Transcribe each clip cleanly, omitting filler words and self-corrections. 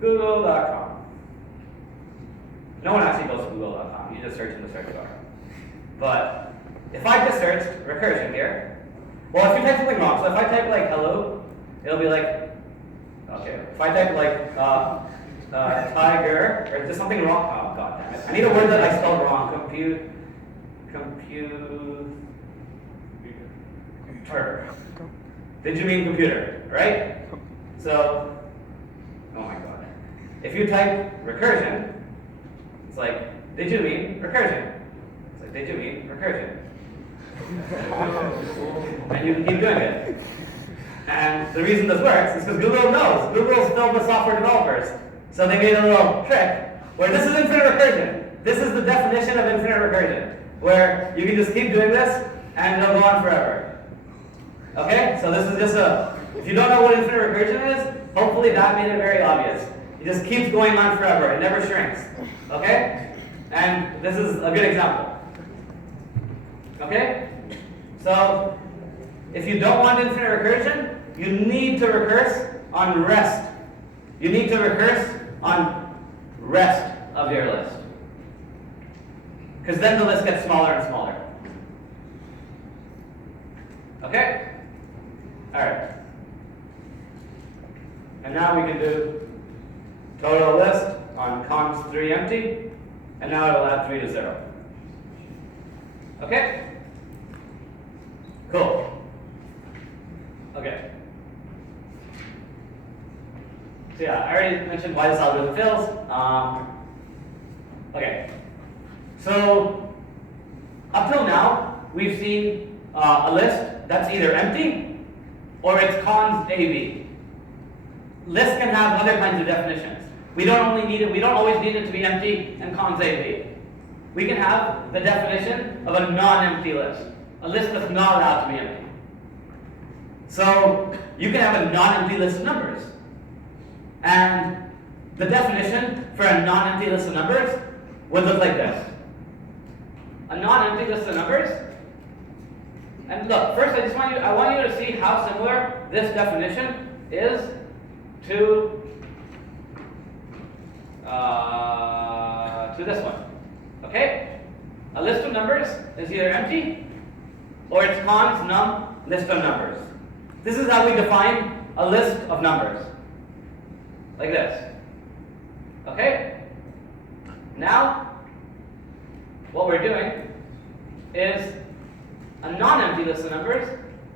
Google.com. No one actually goes to Google.com. You just search in the search bar. But if I just searched recursion here, well, if you type something wrong, so if I type like hello, it'll be like, okay. If I type like tiger, or just something wrong, oh god damn it. I need a word that I spelled wrong. Computer. Did you mean computer, right? So, oh my god. If you type recursion, it's like, did you mean recursion? It's like, did you mean recursion? And you can keep doing it. And the reason this works is because Google knows. Google's filled with software developers. So they made a little trick where this is infinite recursion. This is the definition of infinite recursion, where you can just keep doing this and it'll go on forever. Okay? So this is just if you don't know what infinite recursion is, hopefully that made it very obvious. It just keeps going on forever. It never shrinks. Okay? And this is a good example. Okay? So, if you don't want infinite recursion, you need to recurse on rest. You need to recurse on rest of your list. Because then the list gets smaller and smaller. Okay? Alright. And now we can do total list on cons 3 empty, and now it'll add 3 to 0. Okay? Cool. Okay. So yeah, I already mentioned why this algorithm fails. Okay. So up till now, we've seen a list that's either empty or it's cons AB. Lists can have other kinds of definitions. We don't always need it to be empty and cons AB. We can have the definition of a non-empty list. A list that's not allowed to be empty. So you can have a non-empty list of numbers. And the definition for a non-empty list of numbers would look like this. A non-empty list of numbers. And look, first I want you to see how similar this definition is to this one. Okay? A list of numbers is either empty or it's cons num list of numbers. This is how we define a list of numbers. Like this. Okay? Now, what we're doing is a non-empty list of numbers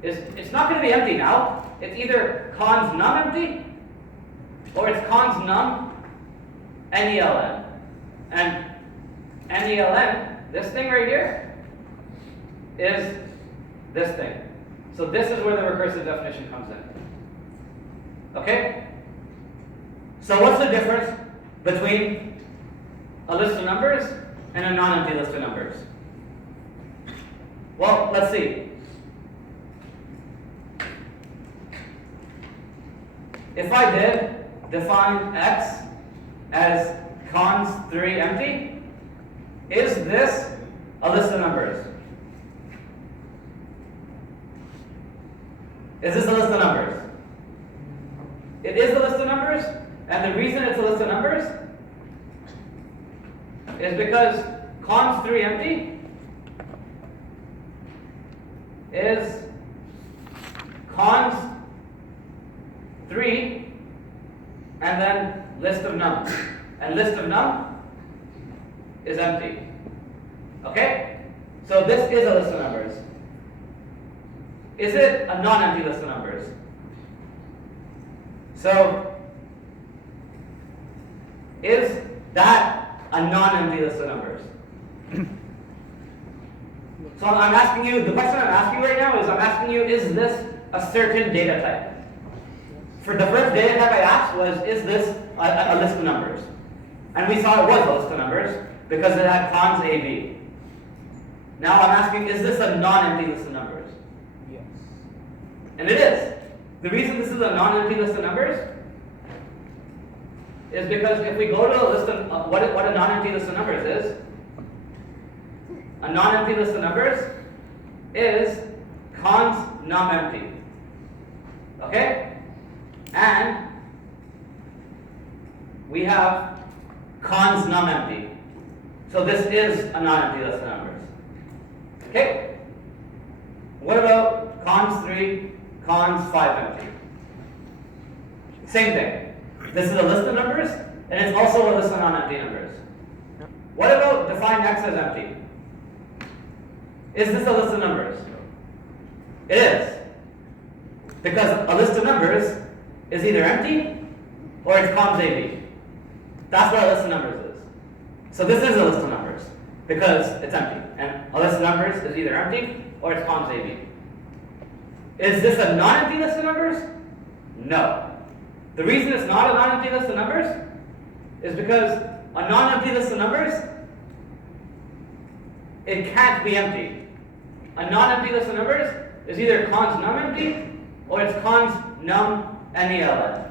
it's not going to be empty now. It's either cons num empty or it's cons num NELN. And NELN, this thing right here, is this thing. So this is where the recursive definition comes in. Okay? So what's the difference between a list of numbers and a non-empty list of numbers? Well, let's see. If I did define x as cons 3 empty, is this a list of numbers? Is this a list of numbers? It is a list of numbers, and the reason it's a list of numbers is because cons 3 empty is cons 3 and then list of num. And list of num is empty. Okay? So this is a list of numbers. Is it a non-empty list of numbers? So, is that a non-empty list of numbers? So I'm asking you, the question I'm asking right now is, I'm asking you, is this a certain data type? For the first data type I asked was, is this a list of numbers? And we saw it was a list of numbers because it had cons AB. Now I'm asking, is this a non-empty list of numbers? Yes. And it is. The reason this is a non-empty list of numbers is because if we go to a list of what a non-empty list of numbers is, a non-empty list of numbers is cons num empty. Okay? And we have cons num empty. So this is a non-empty list of numbers. Okay? What about cons 3, cons 5 empty? Same thing. This is a list of numbers, and it's also a list of non-empty numbers. What about define x as empty? Is this a list of numbers? It is. Because a list of numbers is either empty or it's cons AB. That's what a list of numbers is. So this is a list of numbers because it's empty. And a list of numbers is either empty or it's cons AB. Is this a non-empty list of numbers? No. The reason it's not a non-empty list of numbers is because a non-empty list of numbers, it can't be empty. A non-empty list of numbers is either cons num empty or it's cons num NELN.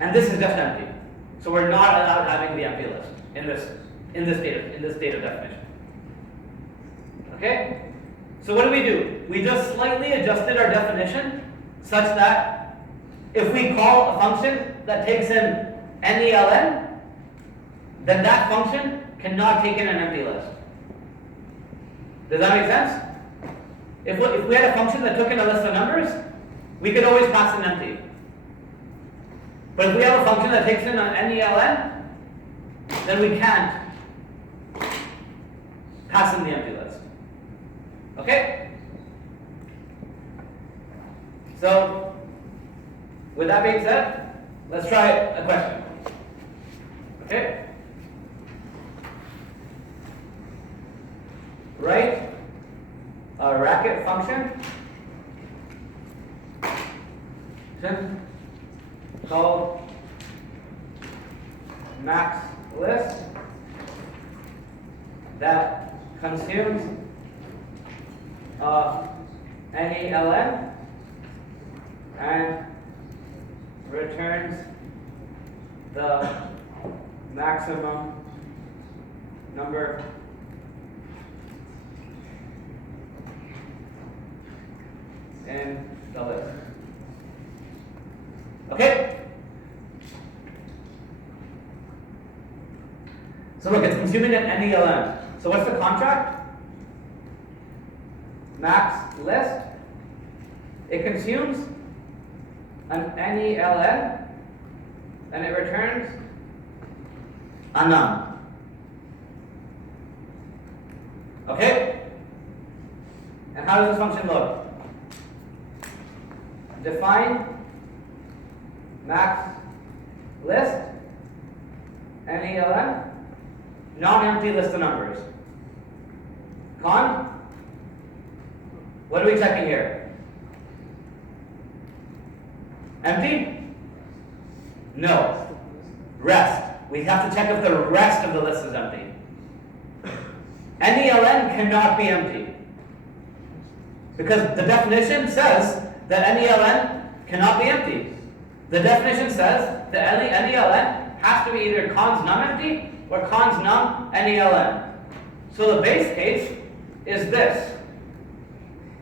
And this is just empty. So we're not allowed having the empty list in this data definition. Okay? So what do? We just slightly adjusted our definition such that if we call a function that takes in NELN, then that function cannot take in an empty list. Does that make sense? If we had a function that took in a list of numbers, we could always pass in empty. But if we have a function that takes in an NELN, then we can't pass in the empty list. Okay? So, with that being said, let's try a question. Okay? Write a racket function called max list that consumes NELN and returns the maximum number in the list. Okay? So look, it's consuming an NELN. So what's the contract? Max list. It consumes an NELN and it returns a num. Okay? And how does this function look? Define max list NELN non-empty list of numbers. Con, what are we checking here? Empty? No. Rest. We have to check if the rest of the list is empty. NELN cannot be empty. Because the definition says that NELN cannot be empty. The definition says that NELN has to be either cons num empty or cons num NELN. So the base case is this.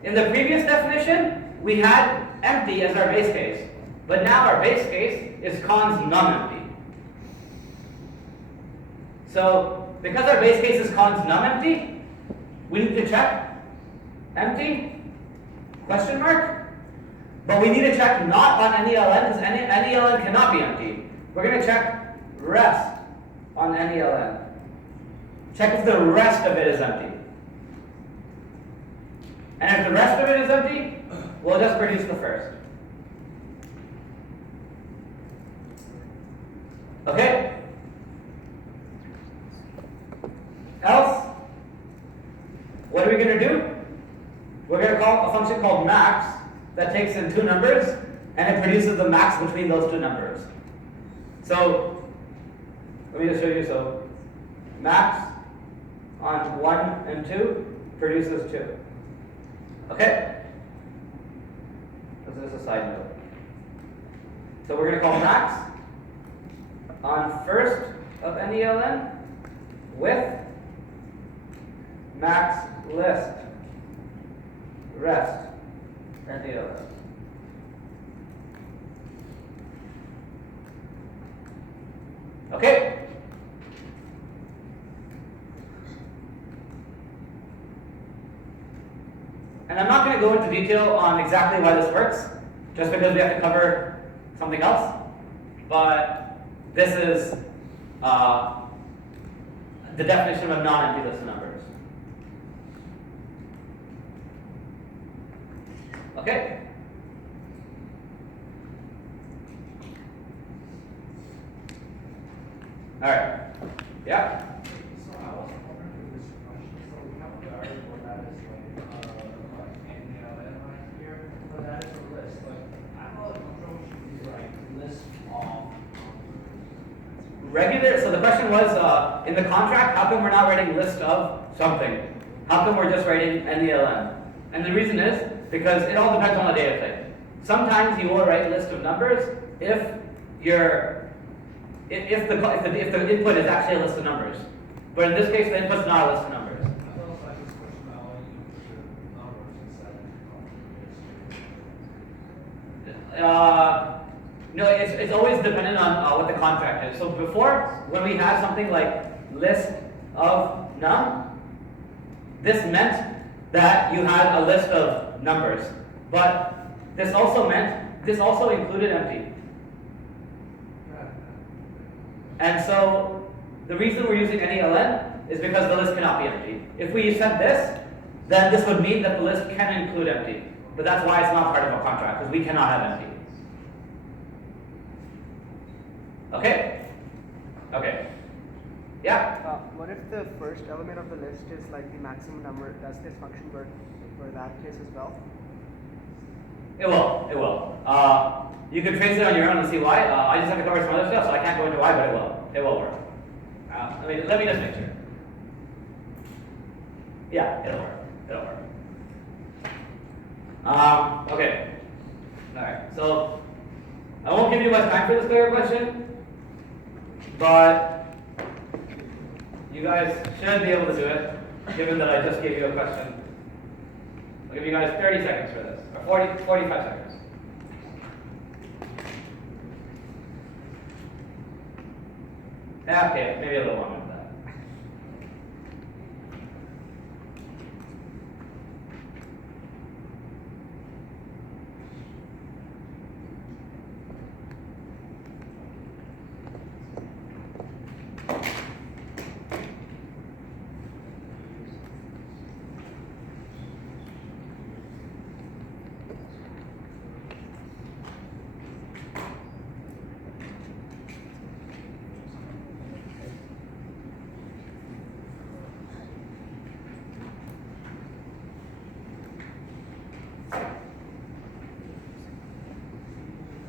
In the previous definition, we had empty as our base case. But now our base case is cons num empty. So because our base case is cons num empty, we need to check empty, question mark. But we need to check not on NELN because NELN cannot be empty. We're going to check rest on NELN. Check if the rest of it is empty. And if the rest of it is empty, we'll just produce the first. Okay? Else, what are we going to do? We're going to call a function called max that takes in two numbers and it produces the max between those two numbers. So, let me just show you. So, max on 1 and 2 produces 2. Okay? This is a side note. So we're going to call max on first of NELN with max list rest NELN. detail on exactly why this works, just because we have to cover something else. But this is the definition of a non-empty list of numbers. Okay? All right. Yeah? So I was wondering with this question, so we have a variable that is like NALN right here, but that is a list. Like, I thought the control should be like list of. Regular, so the question was, in the contract, how come we're not writing list of something? How come we're just writing NELN? And the reason is, because it all depends on the data type. Sometimes you will write list of numbers if the input is actually a list of numbers. But in this case, the input's not a list of numbers. I thought it was like this question about only the numbers instead of the No, it's always dependent on what the contract is. So before, when we had something like list of num, this meant that you had a list of numbers. But this also included empty. And so the reason we're using NELN is because the list cannot be empty. If we said this, then this would mean that the list can include empty. But that's why it's not part of a contract, because we cannot have empty. Okay? Okay. Yeah? What if the first element of the list is like the maximum number? Does this function work for that case as well? It will. It will. You can trace it on your own and see why. I just have to cover some other stuff, so I can't go into why, but it will. It will work. Let me just make sure. Yeah, it'll work. It'll work. Okay. All right. So I won't give you much time for this clear question, but you guys should be able to do it, given that I just gave you a question. I'll give you guys 30 seconds for this, or 45 seconds. Okay, maybe a little longer than that.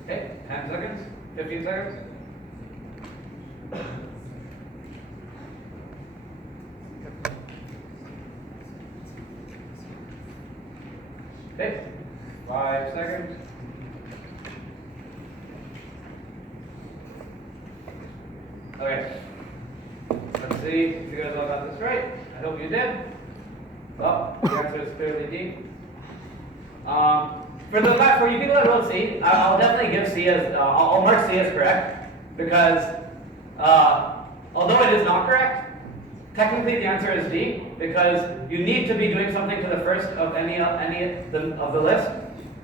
Okay, 10 seconds, 15 seconds. Okay, 5 seconds. Okay, let's see if you guys all got this right. I hope you did. Well, the answer is clearly D. For you people that wrote C, I'll definitely give C as, I'll mark C as correct, because although it is not correct, technically the answer is D, because you need to be doing something to the first of any of the list.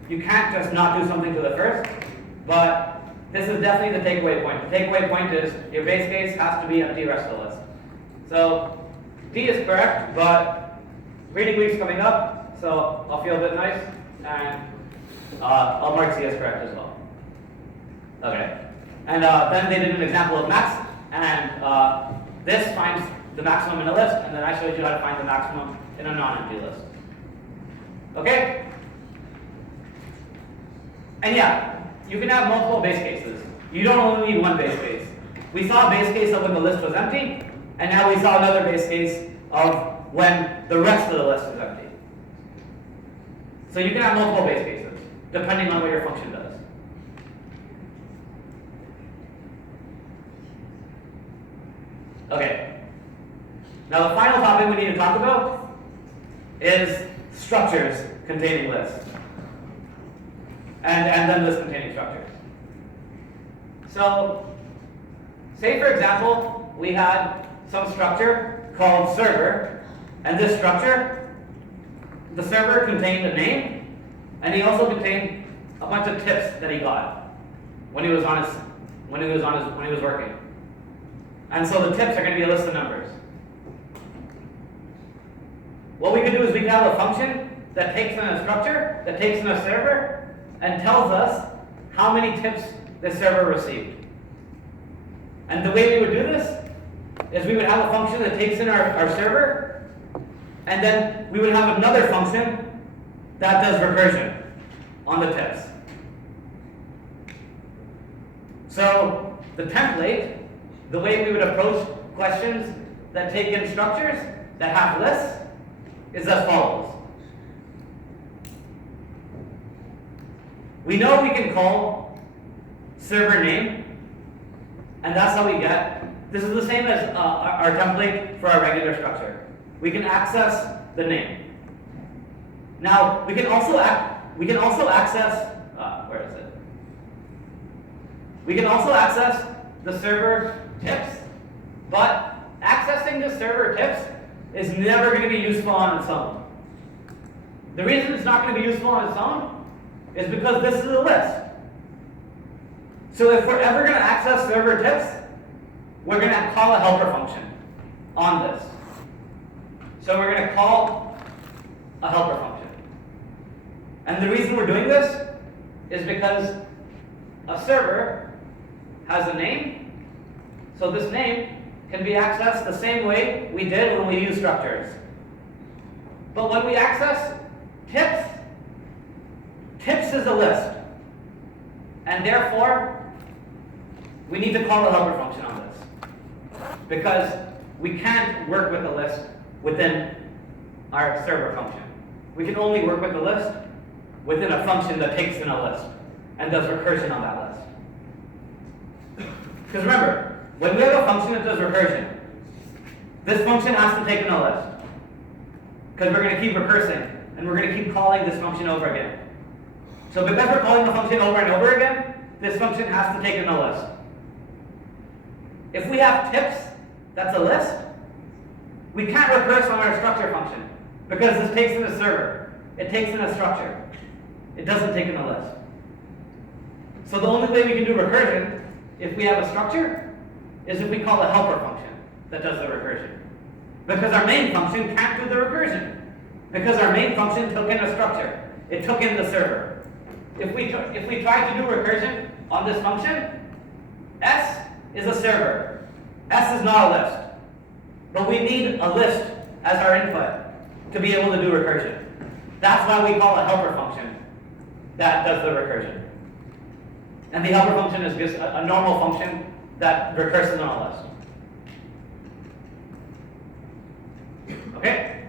You can't just not do something to the first, but this is definitely the takeaway point. The takeaway point is your base case has to be empty rest of the list. So D is correct, but reading week's coming up, so I'll feel a bit nice, and I'll mark C as correct as well. Okay. And then they did an example of max, and this finds the maximum in a list, and then I showed you how to find the maximum in a non-empty list. Okay? And yeah, you can have multiple base cases. You don't only need one base case. We saw a base case of when the list was empty, and now we saw another base case of when the rest of the list is empty. So you can have multiple base cases, depending on what your function does. Okay. Now the final topic we need to talk about is structures containing lists. And then list containing structures. So, say for example, we had some structure called server, and this structure, the server contained a name, and he also contained a bunch of tips that he got when he was working. And so the tips are going to be a list of numbers. What we could do is we could have a function that takes in a structure, that takes in a server, and tells us how many tips the server received. And the way we would do this is we would have a function that takes in our server, and then we would have another function that does recursion on the tips. So the template, the way we would approach questions that take in structures that have lists, is as follows. We know we can call server name, and that's how we get. This is the same as our template for our regular structure. We can access the name. Now we can also access. Where is it? We can also access the server tips, but accessing the server tips is never going to be useful on its own. The reason it's not going to be useful on its own is because this is a list. So if we're ever going to access server tips, we're going to call a helper function on this. So we're going to call a helper function. And the reason we're doing this is because a server has a name. So this name can be accessed the same way we did when we used structures. But when we access tips, tips is a list. And therefore, we need to call a helper function on this. Because we can't work with a list within our server function. We can only work with a list within a function that takes in a list and does recursion on that list. Because remember, when we have a function that does recursion, this function has to take in a list. Because we're going to keep recursing, and we're going to keep calling this function over again. So because we're calling the function over and over again, this function has to take in a list. If we have tips, that's a list, we can't recurse on our structure function, because this takes in a server. It takes in a structure. It doesn't take in a list. So the only way we can do recursion, if we have a structure, is if we call a helper function that does the recursion. Because our main function can't do the recursion. Because our main function took in a structure. It took in the server. If we try to do recursion on this function, S is a server. S is not a list. But we need a list as our input to be able to do recursion. That's why we call a helper function that does the recursion. And the helper function is just a normal function that recurses on a list. Okay?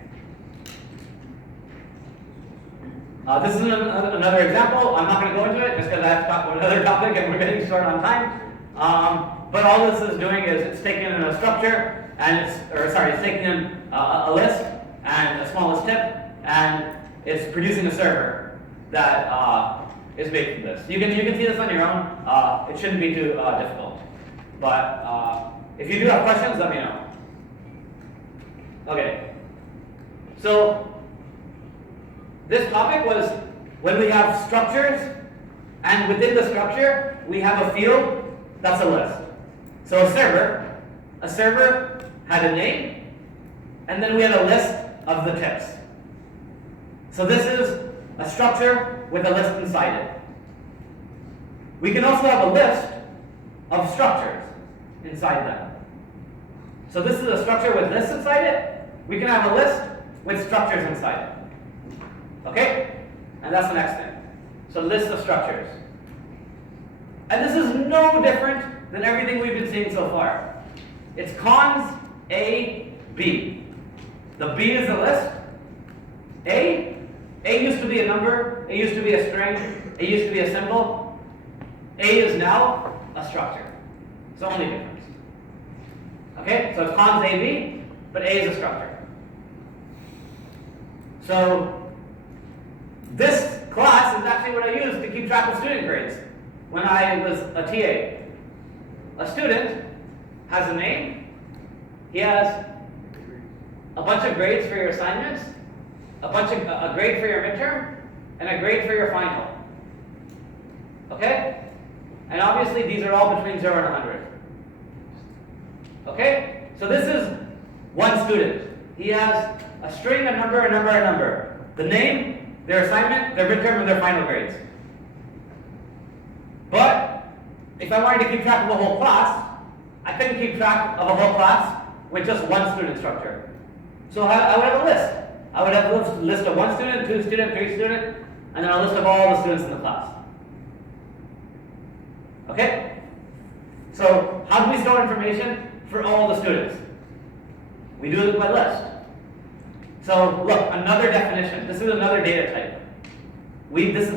This is another example. I'm not going to go into it just because I have to talk about another topic and we're getting short on time. But all this is doing is it's taking in a structure and it's taking in a list and a smallest tip, and it's producing a server that is making this. You can see this on your own. It shouldn't be too difficult. But if you do have questions, let me know. Okay. So this topic was when we have structures, and within the structure we have a field that's a list. So a server had a name, and then we had a list of the tips. So this is a structure with a list inside it. We can also have a list of structures inside them. So this is a structure with lists inside it. We can have a list with structures inside it. Okay? And that's the next thing. So list of structures. And this is no different than everything we've been seeing so far. It's cons A, B. The B is a list. A used to be a number. A used to be a string. A used to be a symbol. A is now a structure. It's the only difference. Okay? So it's cons A, B, but A is a structure. So this class is actually what I used to keep track of student grades when I was a TA. A student has a name. He has a bunch of grades for your assignments, a grade for your midterm, and a grade for your final. Okay? And obviously these are all between 0 and 100. Okay? So this is one student. He has a string, a number, a number, a number. The name, their assignment, their midterm, and their final grades. But if I wanted to keep track of a whole class, I couldn't keep track of a whole class with just one student structure. So I would have a list. I would have a list of 1 student, 2 student, 3 student, and then a list of all the students in the class. Okay? So how do we store information for all the students? We do it by list. So look, another definition. This is another data type.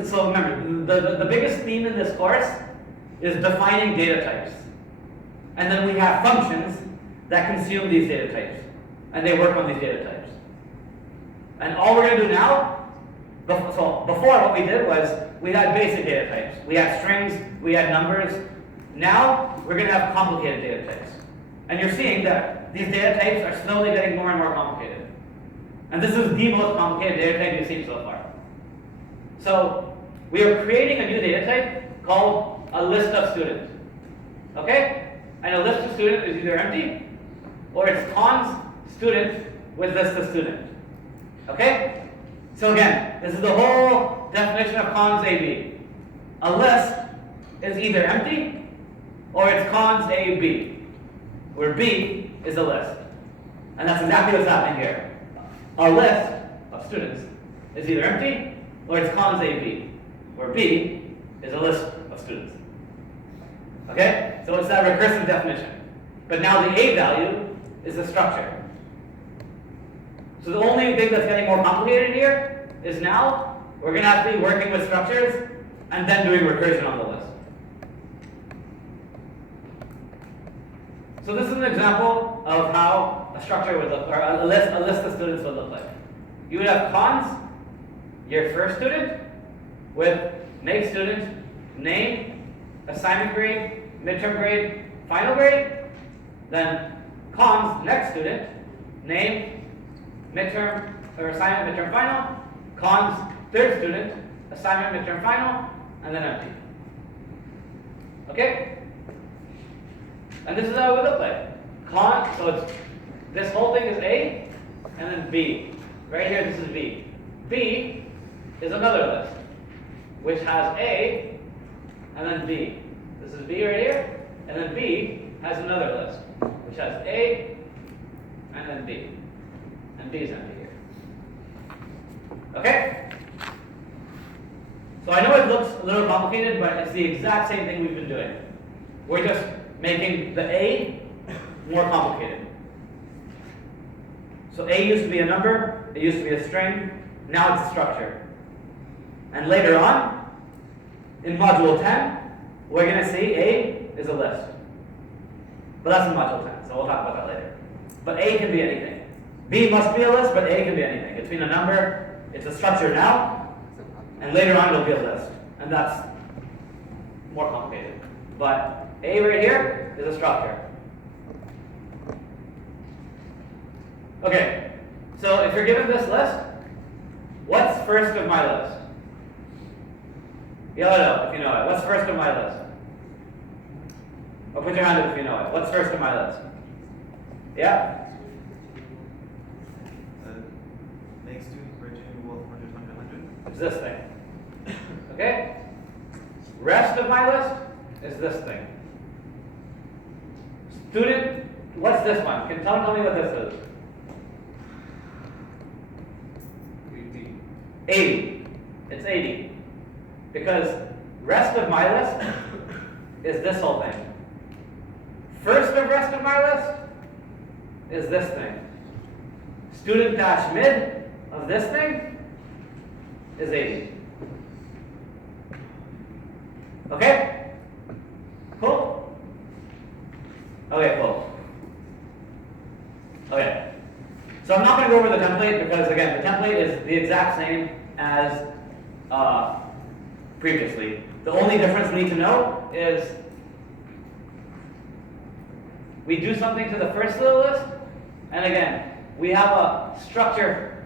So remember, the biggest theme in this course is defining data types. And then we have functions that consume these data types. And they work on these data types. And all we're going to do now, before what we did was we had basic data types. We had strings, we had numbers. Now we're going to have complicated data types. And you're seeing that these data types are slowly getting more and more complicated. And this is the most complicated data type you've seen so far. So we are creating a new data type called a list of students. Okay? And a list of students is either empty or it's cons student with list of student. Okay? So again, this is the whole definition of cons AB. A list is either empty or it's cons AB, where B is a list. And that's exactly what's happening here. Our list of students is either empty or it's cons AB, where B is a list of students. Okay? So it's that recursive definition. But now the A value is the structure. So the only thing that's getting more complicated here is now we're going to have to be working with structures and then doing recursion on the list. So this is an example of how a structure would look, or a list of students would look like. You would have cons, your first student, with make student, name, assignment grade, midterm grade, final grade. Then cons, next student, name, midterm, or assignment, midterm, final. Cons, third student, assignment, midterm, final, and then empty. Okay? And this is how it would look like. So it's, this whole thing is A, and then B. Right here, this is B. B is another list, which has A, and then B. This is B right here, and then B has another list, which has A, and then B. And B is empty here. Okay? So I know it looks a little complicated, but it's the exact same thing we've been doing. We're just making the A more complicated. So A used to be a number, it used to be a string, now it's a structure. And later on, in module 10, we're going to see A is a list. But that's in module 10, so we'll talk about that later. But A can be anything. B must be a list, but A can be anything. It's been a number, it's a structure now, and later on it'll be a list. And that's more complicated. But A right here is a structure. Okay, so if you're given this list, what's first of my list? Yell it out if you know it. What's first of my list? Or put your hand up if you know it. What's first of my list? Yeah? Make student Virginia Wolf 100, 100, 100. It's this thing. Okay? Rest of my list is this thing. Student, what's this one? Can someone tell me what this is? 80. It's 80. Because rest of my list is this whole thing. First of rest of my list is this thing. Student dash mid of this thing is 80. Okay? Cool? Okay, cool. Okay. So I'm not going to go over the template because, again, the template is the exact same as previously. The only difference we need to know is we do something to the first little list, and again, we have a structure,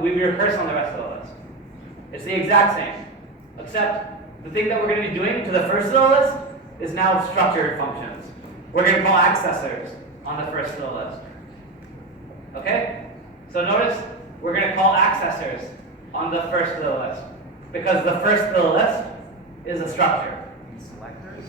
we recurse on the rest of the list. It's the exact same, except the thing that we're going to be doing to the first of the list is now structured functions. We're going to call accessors on the first of the list. Okay? So notice we're going to call accessors on the first of the list because the first of the list is a structure. Selectors?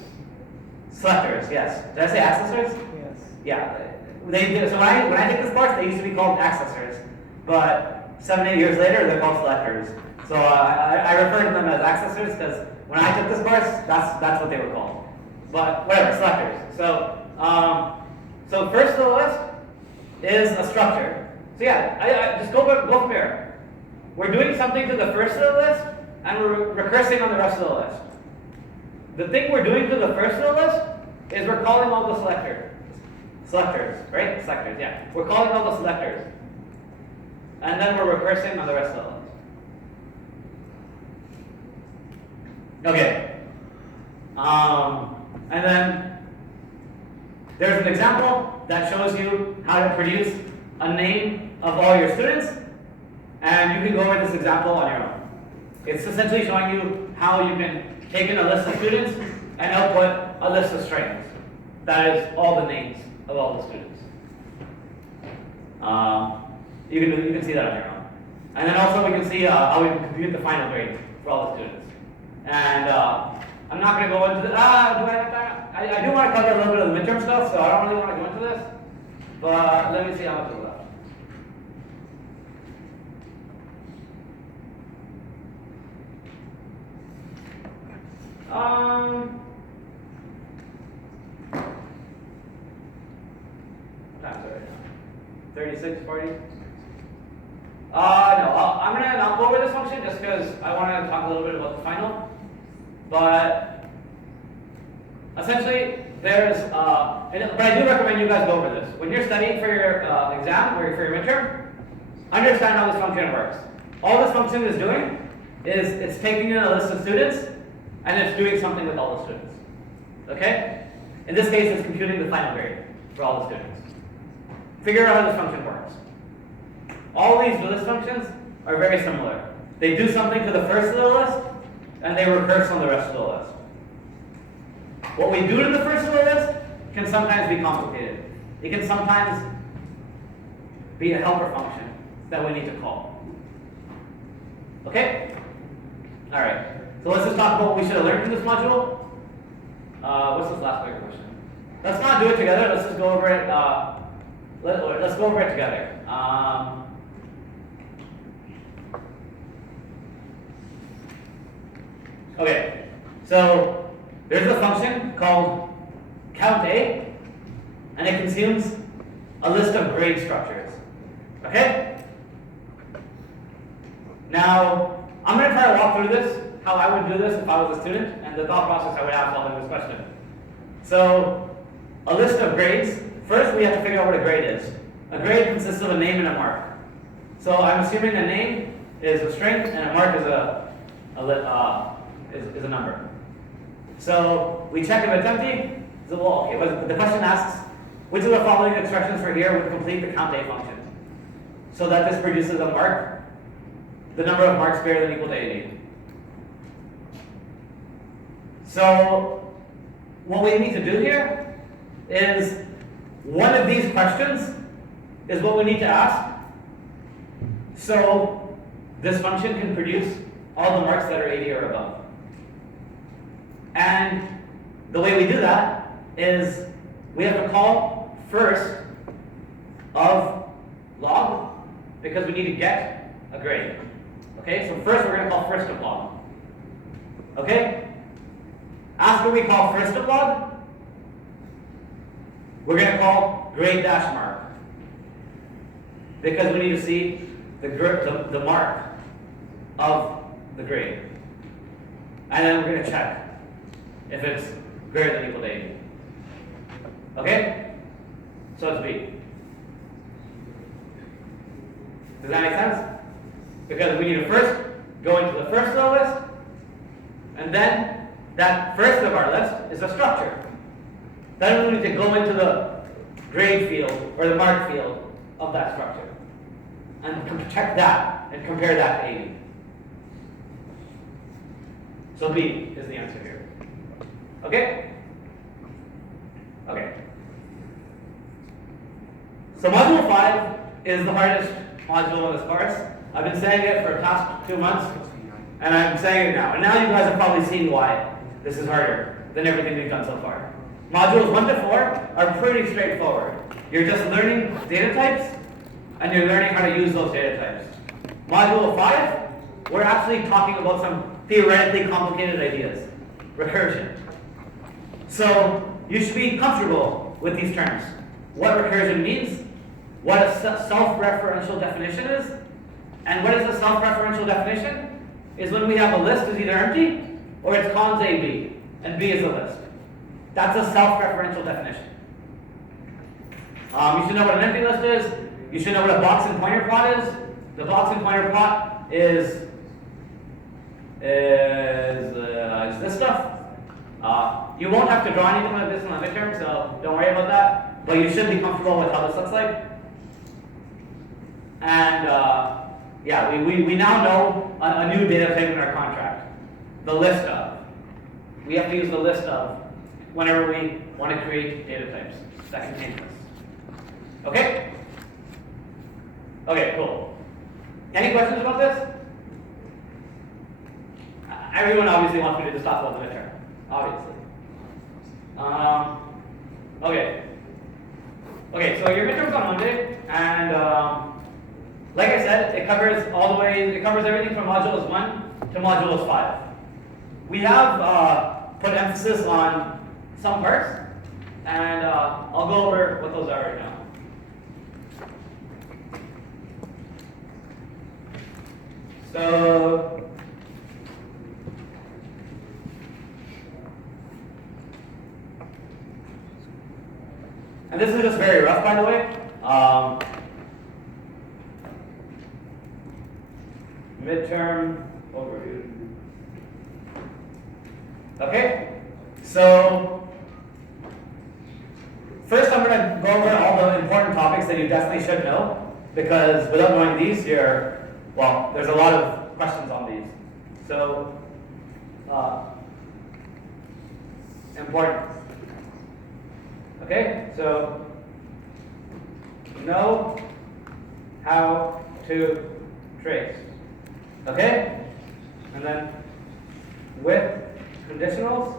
Selectors, yes. Did I say accessors? Yes. Yeah. They did, so when I take this course, they used to be called accessors, but 7-8 years later, they're called selectors. So I refer to them as accessors because when I took this course, that's what they were called. But whatever, selectors. So so first of the list is a structure. So yeah, I just go from here. We're doing something to the first of the list, and we're recursing on the rest of the list. The thing we're doing to the first of the list is we're calling all the selectors, right? Selectors, yeah. We're calling all the selectors. And then we're recursing on the rest of the list. Okay. And then there's an example that shows you how to produce a name of all your students. And you can go over this example on your own. It's essentially showing you how you can take in a list of students and output a list of strings. That is all the names of all the students. You can see that on your own. And then also we can see how we can compute the final grade for all the students. And I'm not going to go into the, I do want to cover a little bit of the midterm stuff, so I don't really want to go into this. But let me see how much is left. What time is it right now? 36, 40? No, I'm gonna not go over this function just because I want to talk a little bit about the final. But essentially, there's, but I do recommend you guys go over this. When you're studying for your exam or for your midterm, understand how this function works. All this function is doing is it's taking in a list of students and it's doing something with all the students. Okay? In this case, it's computing the final grade for all the students. Figure out how this function works. All these list functions are very similar. They do something to the first of the list, and they recurse on the rest of the list. What we do to the first of the list can sometimes be complicated. It can sometimes be a helper function that we need to call. Okay? All right. So let's just talk about what we should have learned in this module. What's this last bigger question? Let's not do it together. Let's just go over it. Let's go over it together. Okay, so there's a function called count A, and it consumes a list of grade structures. Okay? Now, I'm going to try to walk through this, how I would do this if I was a student, and the thought process I would have solving this question. So, a list of grades. First, we have to figure out what a grade is. A grade consists of a name and a mark. So I'm assuming a name is a string and a mark is a number. So we check if it's empty. So, well, okay, but the question asks, which of the following instructions for here would complete the count A function? So that this produces a mark, the number of marks greater than or equal to 80. So what we need to do here is one of these questions is what we need to ask. So this function can produce all the marks that are 80 or above. And the way we do that is we have to call first of log because we need to get a grade. Okay, so first we're going to call first of log. Okay? After we call first of log, we're going to call grade dash mark because we need to see the mark of the grade. And then we're going to check if it's greater than or equal to 80. Okay? So it's B. Does that make sense? Because we need to first go into the first of the list, and then that first of our list is a structure. Then we need to go into the grade field or the mark field of that structure and check that and compare that to 80. So B is the answer here. Okay? Okay. So module 5 is the hardest module in this course. I've been saying it for the past 2 months, and I'm saying it now. And now you guys have probably seen why this is harder than everything we've done so far. Modules 1 to 4 are pretty straightforward. You're just learning data types, and you're learning how to use those data types. Module 5, we're actually talking about some theoretically complicated ideas. Recursion. So you should be comfortable with these terms. What recursion means, what a self-referential definition is, and what is a self-referential definition? Is when we have a list is either empty or it's cons A, B, and B is a list. That's a self-referential definition. You should know what an empty list is. You should know what a box and pointer plot is. The box and pointer plot is this stuff. You won't have to draw anything like this in the midterm, so don't worry about that. But you should be comfortable with how this looks like. And yeah, we now know a new data type in our contract. The list of. We have to use the list of whenever we want to create data types that contain this. Okay? Okay, cool. Any questions about this? Everyone obviously wants me to just talk about the midterm. Obviously. Okay. Okay, so your midterm's on Monday, and like I said, it covers everything from modules 1 to modules 5. We have put emphasis on some parts, and I'll go over what those are right now. So, and this is just very rough, by the way. Midterm overview. Okay, so first I'm going to go over all the important topics that you definitely should know, because without knowing these, there's a lot of questions on these. So, important. Okay, so know how to trace. Okay, and then with conditionals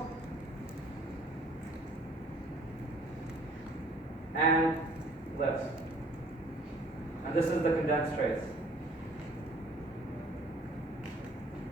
and lists. And this is the condensed trace.